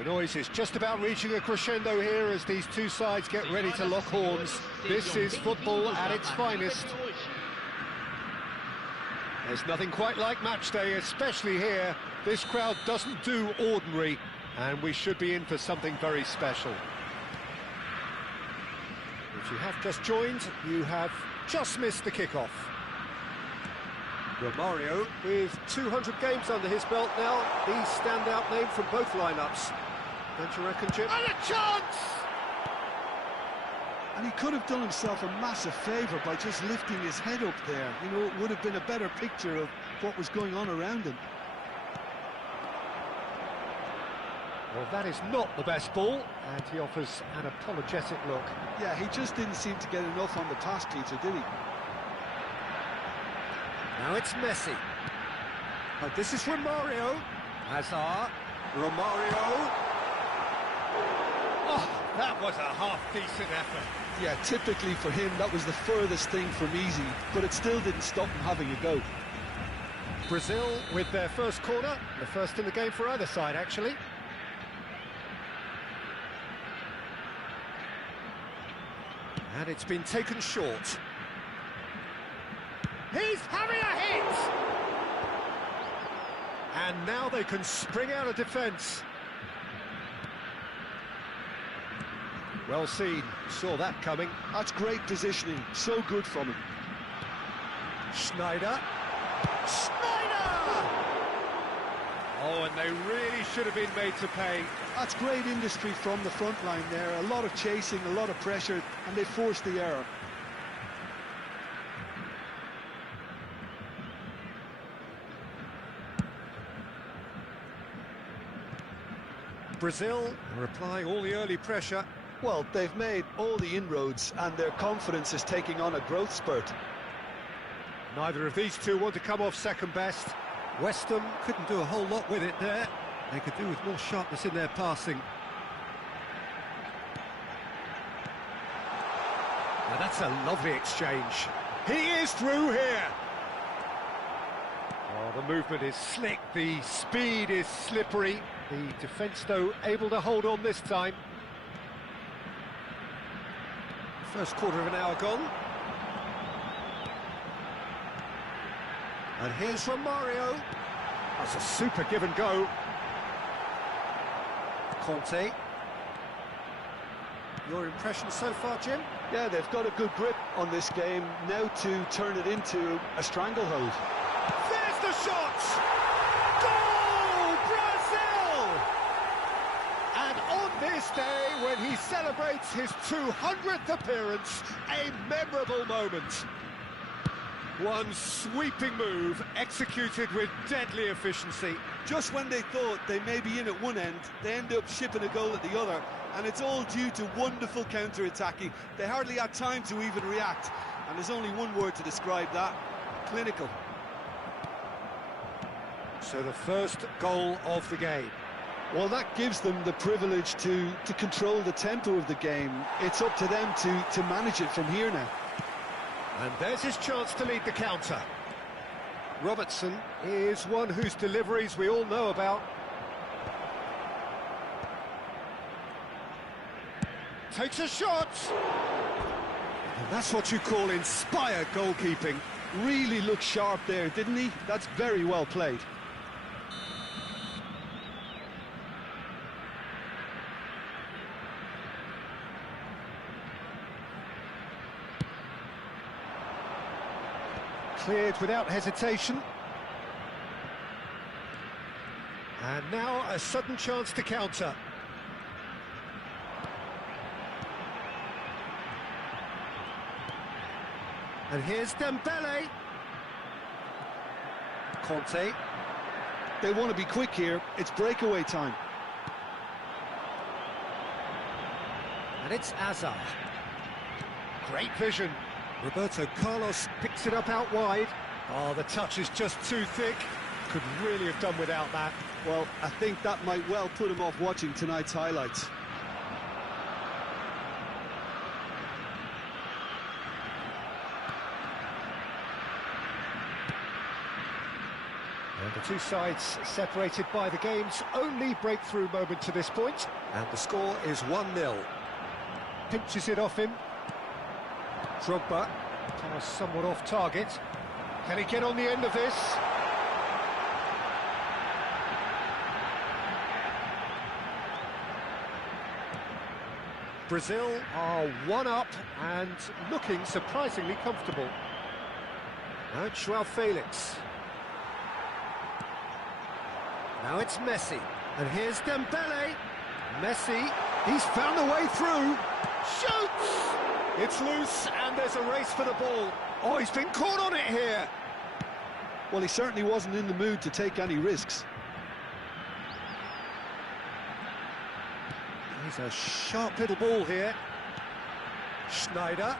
The noise is just about reaching a crescendo here as these two sides get ready to lock horns. This is football at its finest. There's nothing quite like match day, especially here. This crowd doesn't do ordinary, and we should be in for something very special. If you have just joined, you have just missed the kickoff. Romario, with 200 games under his belt now, the standout name from both lineups. Don't you reckon, Jim? And a chance! And he could have done himself a massive favour by just lifting his head up there. You know, it would have been a better picture of what was going on around him. Well, that is not the best ball, and he offers an apologetic look. Yeah, he just didn't seem to get enough on the pass, Peter, did he? Now it's Messi. Oh, this is Romario. Hazard. Romario. Oh, that was a half-decent effort. Yeah, typically for him, that was the furthest thing from easy, but it still didn't stop him having a go. Brazil with their first corner, the first in the game for either side, actually. And it's been taken short. He's having a hit! And now they can spring out of defence. Well seen, saw that coming. That's great positioning, so good from him. Schneider. Schneider! Oh, and they really should have been made to pay. That's great industry from the front line there. A lot of chasing, a lot of pressure, and they forced the error. Brazil are applying all the early pressure. Well, they've made all the inroads, and their confidence is taking on a growth spurt. Neither of these two want to come off second best. West Ham couldn't do a whole lot with it there. They could do with more sharpness in their passing. Now that's a lovely exchange. He is through here. Oh, the movement is slick, the speed is slippery. The defence, though, able to hold on this time. First quarter of an hour gone. And here's Romario. That's a super give and go. Conte. Your impression so far, Jim? Yeah, they've got a good grip on this game, now to turn it into a stranglehold. There's the shot! Goal, Brazil! And on this day, when he celebrates his 200th appearance, a memorable moment. One sweeping move, executed with deadly efficiency. Just when they thought they may be in at one end, they end up shipping a goal at the other, and it's all due to wonderful counter-attacking. They hardly had time to even react, and there's only one word to describe that: clinical. So the first goal of the game. Well, that gives them the privilege to control the tempo of the game. It's up to them to manage it from here now. And there's his chance to lead the counter. Robertson is one whose deliveries we all know about. Takes a shot! And that's what you call inspired goalkeeping. Really looked sharp there, didn't he? That's very well played. Cleared without hesitation. And now a sudden chance to counter. And here's Dembele. Conte. They want to be quick here. It's breakaway time. And it's Hazard. Great vision. Roberto Carlos picks it up out wide. Oh, the touch is just too thick. Could really have done without that. Well, I think that might well put him off watching tonight's highlights. And a Two sides separated by the game's only breakthrough moment to this point. And the score is 1-0. Pinches it off him. Drogba. Pass somewhat off target. Can he get on the end of this? Brazil are one up and looking surprisingly comfortable. Now it's João Felix. Now it's Messi. And here's Dembele. Messi, he's found a way through. Shoots! It's loose and there's a race for the ball. Oh, he's been caught on it here. Well, he certainly wasn't in the mood to take any risks. He's a sharp little ball here. Schneider.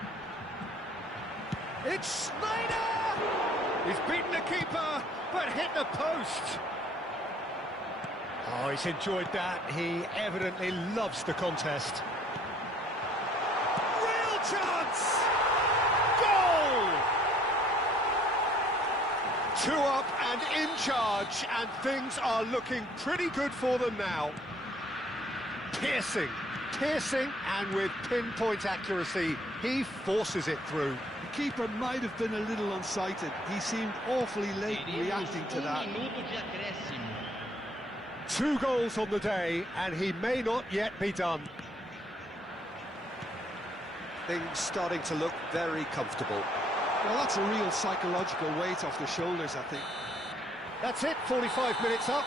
It's Schneider! He's beaten the keeper, but hit the post. Oh, he's enjoyed that. He evidently loves the contest. Real chance! Goal! 2 up and in charge, and things are looking pretty good for them now. Piercing, and with pinpoint accuracy, he forces it through. The keeper might have been a little unsighted. He seemed awfully late reacting to that. 2 goals on the day, and he may not yet be done. Things starting to look very comfortable. Well, that's a real psychological weight off the shoulders, I think. That's it, 45 minutes up.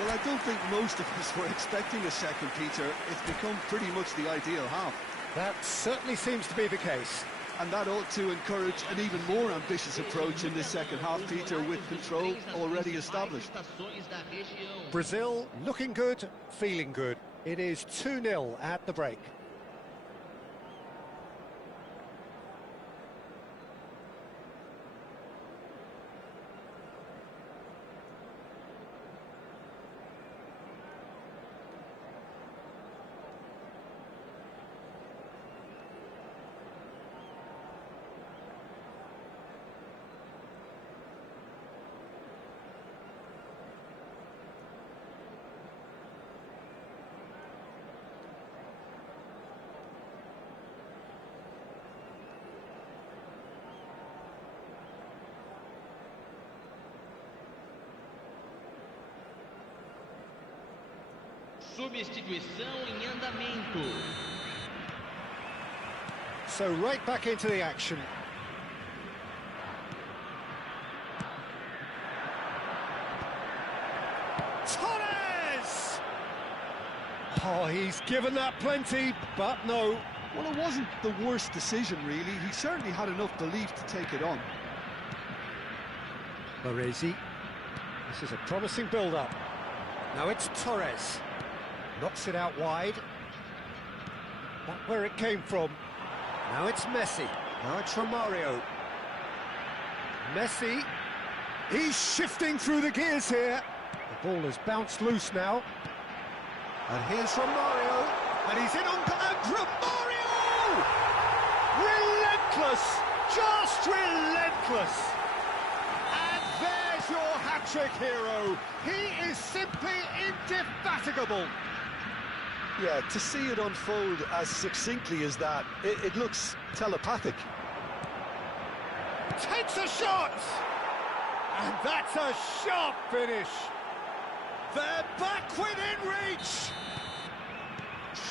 Well, I don't think most of us were expecting a second, Peter. It's become pretty much the ideal half. That certainly seems to be the case. And that ought to encourage an even more ambitious approach in this second half, Peter, with control already established. Brazil looking good, feeling good. It is 2-0 at the break. Substituição em andamento. So right back into the action. Torres! Oh, he's given that plenty, but no. Well, it wasn't the worst decision, really. He certainly had enough belief to take it on. Baresi. This is a promising build-up. Now it's Torres. Knocks it out wide. Back where it came from. Now it's Messi. Now it's Romario. Messi. He's shifting through the gears here. The ball has bounced loose now. And here's Romario. And he's in on... And Romario! Relentless! Just relentless! And there's your hat-trick hero. He is simply indefatigable. Yeah, to see it unfold as succinctly as that, it looks telepathic. Takes a shot! And that's a sharp finish. They're back within reach.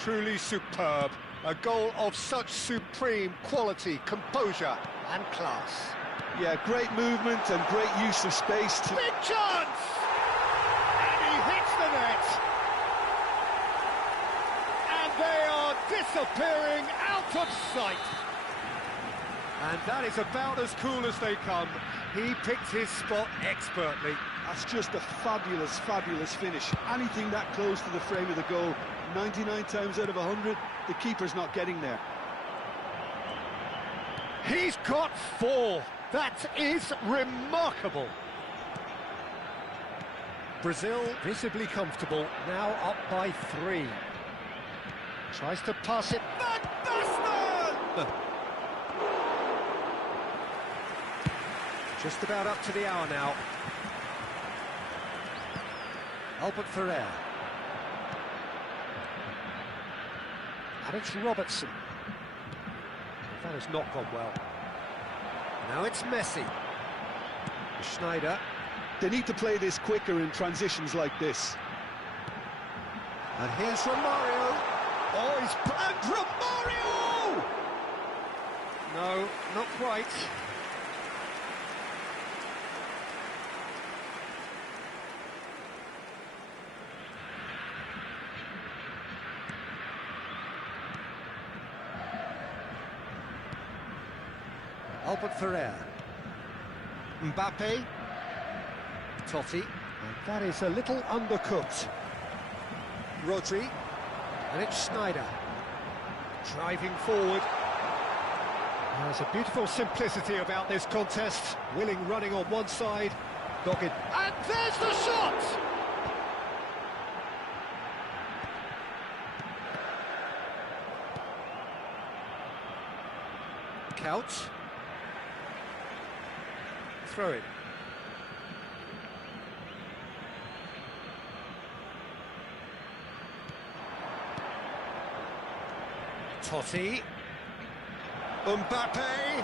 Truly superb. A goal of such supreme quality, composure and class. Yeah, great movement and great use of space. Big chance! And he hits the net. And they are disappearing out of sight. And that is about as cool as they come. He picked his spot expertly. That's just a fabulous, fabulous finish. Anything that close to the frame of the goal, 99 times out of 100, the keeper's not getting there. He's got 4. That is remarkable. Brazil visibly comfortable, now up by 3. Tries to pass it. Van Basten! Just about up to the hour now. Albert Ferrer. And it's Robertson. That has not gone well. Now it's Messi. Schneider. They need to play this quicker in transitions like this. And here's Romario. Oh, he's... And Romario! No, not quite. Albert Ferrer. Mbappe. Totti. And that is a little undercooked. Rodri. And it's Schneider. Driving forward. There's a beautiful simplicity about this contest. Willing running on one side. Dogged. And there's the shot! Couch. Throw it. Totti. Mbappe.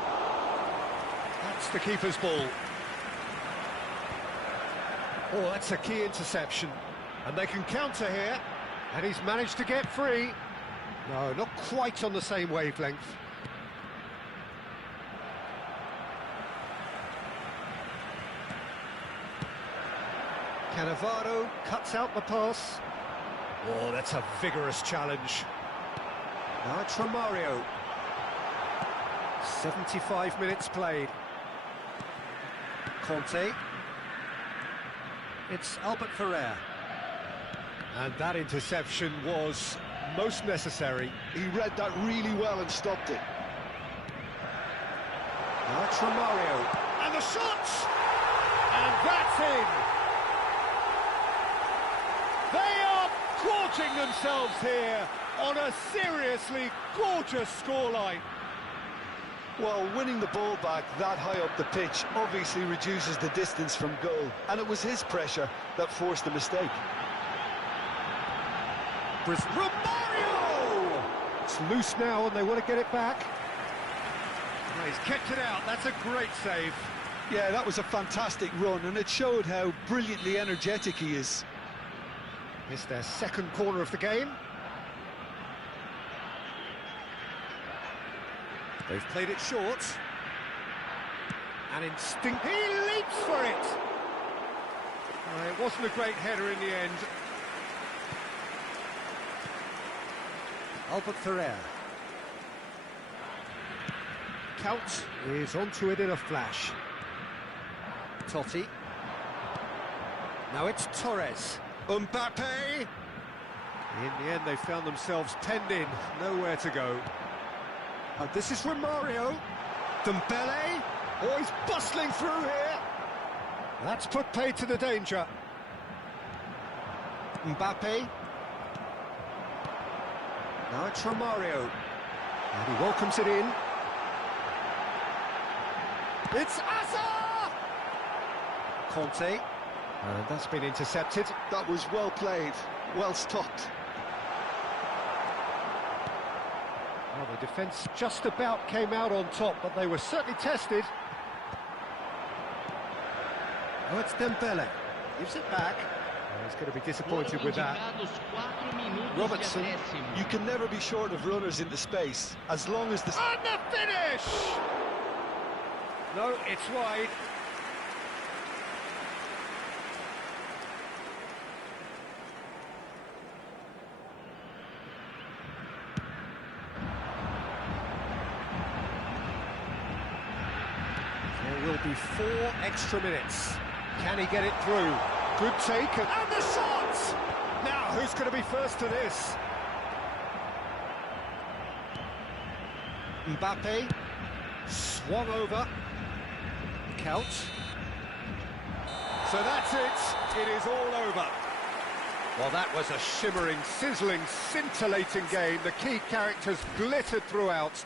That's the keeper's ball. Oh, that's a key interception. And they can counter here. And he's managed to get free. No, not quite on the same wavelength. Cannavaro cuts out the pass. Oh, that's a vigorous challenge. Now it's Romario. 75 minutes played. Conte. It's Albert Ferrer. And that interception was most necessary. He read that really well and stopped it. Now it's Romario. And the shot! And that's in! They are gorging themselves here on a seriously gorgeous scoreline. Well, winning the ball back that high up the pitch obviously reduces the distance from goal, and it was his pressure that forced the mistake. Romario! It's loose now and they want to get it back. Oh, he's kept it out, that's a great save. Yeah, that was a fantastic run, and it showed how brilliantly energetic he is. It's their second corner of the game. They've played it short. And instinct... He leaps for it! It wasn't a great header in the end. Albert Ferrer. Count is onto it in a flash. Totti. Now it's Torres. Mbappe! In the end, they found themselves penned in, nowhere to go. And this is Romario. Dembele. Oh, he's bustling through here. That's put paid to the danger. Mbappe. Now it's Romario. And he welcomes it in. It's Asa! Conte. And that's been intercepted. That was well played, well stopped. Well, the defence just about came out on top, but they were certainly tested. Oh, it's Dembele. Gives it back. Oh, he's going to be disappointed with that. Robertson. You can never be short of runners into space, as long as the... And the finish! No, it's wide. There will be 4 extra minutes. Can he get it through? Good take, and the shot! Now, who's going to be first to this? Mbappe, swung over. Count. So that's it. It is all over. Well, that was a shimmering, sizzling, scintillating game. The key characters glittered throughout.